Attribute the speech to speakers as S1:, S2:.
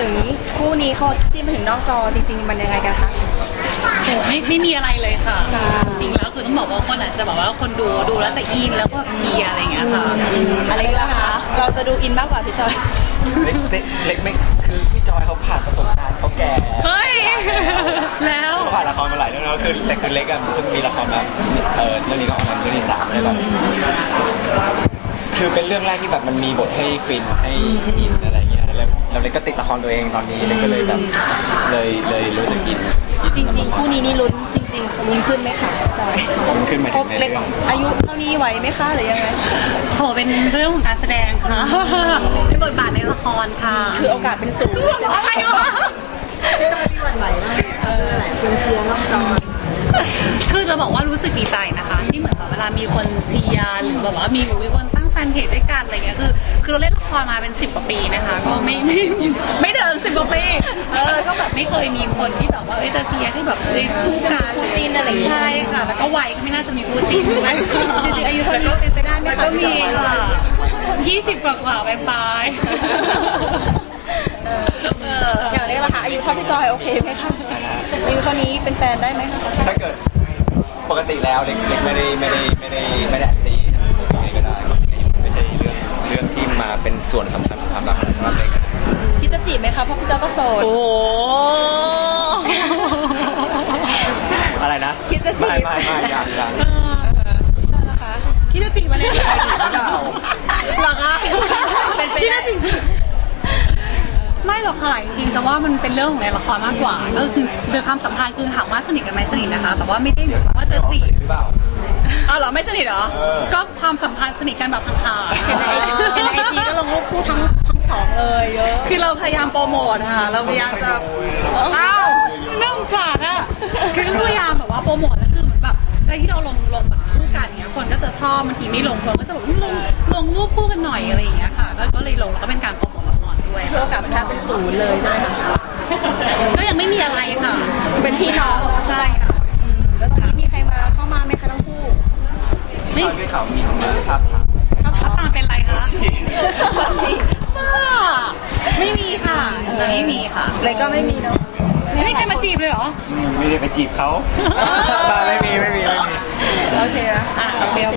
S1: ถึงคู่นี้เขาจิ้มไปถึงนอกจอจริงๆมันยังไงกันคะ
S2: โอ้ไม่มีอะไรเลยค่ะจริงแล้วคือต้องบอกว่าคนอาจจะบอกว่าคนดูแล้วจะอินแล้วก็เชียร์อะไรอย่างเงี้ยค่ะ
S1: อะไรล่ะคะเราจะดูอินมากกว่าพี่จอย
S3: เล็กไม่คือพี่จอยเขาผ่านประสบการณ์เขาแก่
S2: เฮ้ยแล้ว
S3: เขาผ่านละครมาหลายเรื่องแล้วคือแต่คือเล็กอะเพิ่งมีละครมาเรื่องนี้ก็ออกมาเรื่องที่3เลยแบบคือเป็นเรื่องแรกที่แบบมันมีบทให้ฟินให้อินอะไรเงี้ยแล้วเล็กก็ติดละครตัวเองตอนนี้เล็กก็เลยแบบเลยรู้สึกอิน
S1: จริงๆคู่นี้นี่ลุ้นจริงๆลุ้นขึ้นไหมคะจอย
S3: ลุ้นขึ้นไหม
S1: เล็กอายุเท่านี้ไหวไหมคะหรือยังไง
S2: โหเป็นเรื่องของการแสดงค่ะเป็นบทบาทในละครค่ะ
S1: คือโอกาสเป็นสูงใช่ไหม
S2: อะไรวะ
S1: พี่หวั่นไหวมากคุณเชียร์นอกจอ
S2: คือจะบอกว่ารู้สึกดีใจนะคะที่เหมือนแบบเวลามีคนเชียร์หรือแบบว่ามีคนตั้งแฟนเพจด้วยกันอะไรเงี้ยคือเราเล่นละครมาเป็น10 กว่าปีนะคะก็ไม่ถึง10 กว่าปีก็แบบไม่เคยมีคนที่แบบว่าจะเชียร์ที่แบบคู่กัน
S1: คู่จิ้นอะไรอย่างเงี้ย
S2: ใช่ค่ะแล้วก็วัยก็ไม่น่าจะมีคู่จิ้น
S1: จริงๆอายุเท่านี้เป็นไปได้ไหมคะ
S2: ก็มีค่ะ20 กว่าไป
S1: อย่างเล็กล่ะคะอายุเท่าพี่จอยโอเคไหมคะอายุเท่านี้เป็นแฟนได้ไหมคะ
S3: ถ้าเกิดปกติแล้วเล็กไม่ได้แอนตี้ก็ได้ไม่ใช่เรื่องที่มาเป็นส่วนสำคัญของความรักของสำหรับเล็ก
S1: คิดจะจีบไหมคะเพราะพี่จอยก็โสด
S2: โอ้
S3: อะไรนะ
S1: คิดจะจีบ
S3: ไม่ยัง
S2: คิดจะจีบมาเลย
S3: หรือเปล่า
S2: หรอคะ
S1: เป็นไปได้
S2: ไม่หรอกค่ะจริงๆแต่ว่ามันเป็นเรื่องของในละครมากกว่าก็คือโดยความสัมพันธ์คือถามว่าสนิทกันไหมสนิทนะคะแต่ว่าไม่ได้ว่าจะจีบ
S3: หรือเปล่า
S2: อ้าวเหรอไม่สนิทเหรอก็ความสัมพันธ์สนิทกันแบบห่างๆ
S1: ในไอจีก็ลงรูปคู่ทั้งสองเลยเยอะ
S2: คือเราพยายามโปรโมทค่ะเราพยายามจะอ้าวน่าสงสารอ่ะคือพยายามแบบว่าโปรโมทแล้วคือเหมือนแบบอะไรที่เราลงแบบคู่กันเนี้ยคนก็จะชอบบางทีไม่ลงคนก็จะแบบลงรูปคู่กันหน่อยอะไรอย่างเงี้ยค่ะก็เลยลงแล้วก็เป็นการโปรโมทละครด้วย
S1: โอกาสมันเป็น0เลยใช่ไหมคะ
S2: ก็ยังไม่มีอะไรค่ะ
S1: เป็นพี่น้อง
S2: ใช่ค่ะ
S1: แล้วตอนนี้มีใครมาเข้ามาไหมคะทั้งคู่
S3: ไม่ได้ข่าวมีคนมาทับ
S2: ตาเป็นไรคะ
S1: ชี้
S2: ไม่มีค่ะไม่มีค่ะ
S1: เลยก็ไม่มีเนาะ
S2: ไม่มีใครมาจีบเลยเหรอ
S3: ไม่ได้ไปจีบเขาไม่มี
S1: โอเคนะโอเค